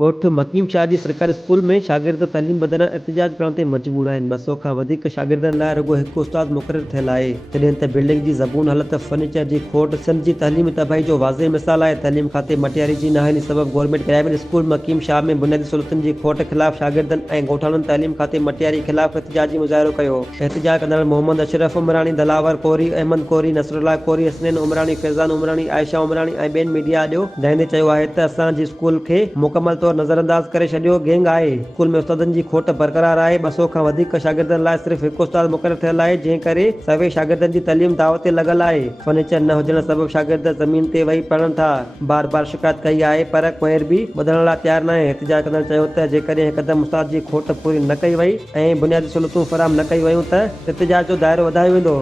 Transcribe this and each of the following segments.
ॻोठ मकीम शाह जी सरकारी स्कूल में शागिर्द तइलीम बदिरां एहतिजाज करण ते मजबूर आहिनि। 200 खां वधीक शागिर्दनि लाइ रुॻो हिकु उस्तादु मुक़ररु थियल आहे, तॾहिं त बिल्डिंग जी ज़बून हालत, फर्नीचर जी खोट सिंध जी तइलीमी तबाही जो वाज़े मिसाल आहे। तइलीम खाते मटियारी जी नाअहली सबबि गवर्नमेंट प्राइवेट स्कूल मकीम शाह में बुनियादी सहूलियतुनि जी खोट ख़िलाफ़ शागिर्दनि ऐं ॻोठाणनि तइलीम खाते मटियारी ख़िलाफ़ एहतिजाजी मुज़ाहिरो कयो। एहतिजाज कंदड़ मोहम्मद अशरफ उमरानी, दलावर कोरी, अहमद कोरी, नसरुल्लाह कोरी, हसनैन उमरानी, फैज़ान उमरानी, आयशा उमरानी ऐं ॿियनि मीडिया ॾियो ॿुधाईंदे चयो आहे त असांजी स्कूल खे मुकमल तौरु नज़रअंदाज़ करे छॾियो गैंग आहे। स्कूल में उस्तादनि जी खोट बरक़रार आहे। 200 खां वधीक शागिर्दनि लाइ सिर्फ़ हिकु उस्तादु मुक़ररु थियल आहे, जंहिं करे सभई शागिर्दनि जी तइलीम दाव ते लॻल आहे। फर्नीचर न हुजण सबबि शागिर्द ज़मीन ते वेही पढ़नि था। बार बार शिकायत कई आहे पर कोई बि ॿुधण लाइ तयारु न आहे। एहतिजाज कंदड़ चयो त जेकॾहिं हिकदमि उस्ताद जी खोट पूरी न कई वई ऐं बुनियादी सहूलियतूं फ़राहम न कई वयूं त एहतिजाज जो दाइरो वधायो वेंदो।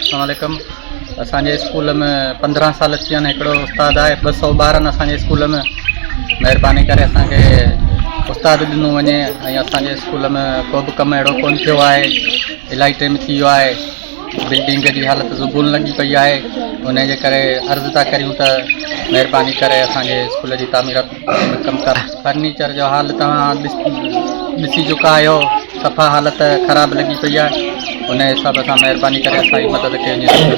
अस्सलामुअलैकुम। असांजे स्कूल में 15 साल थी आहिनि। हिकिड़ो उस्ताद आहे, 200 ॿार आहिनि असांजे स्कूल में। महिरबानी करे असांखे उस्तादु ॾिनो वञे ऐं असांजे स्कूल में को बि कमु अहिड़ो कोन थियो आहे। इलाही टाइम थी वियो आहे। बिल्डिंग जी हालत ज़ुबून लॻी पई आहे, उनजे करे अर्ज़ु था करियूं त महिरबानी करे असांजे स्कूल जी तामीरात में कमु कर। फर्नीचर जो हाल तव्हां ॾिसी चुका आहियो, सफ़ा हालत ख़राबु लॻी पई आहे। उन हिसाब सां महिरबानी करे असांजी मदद कयो।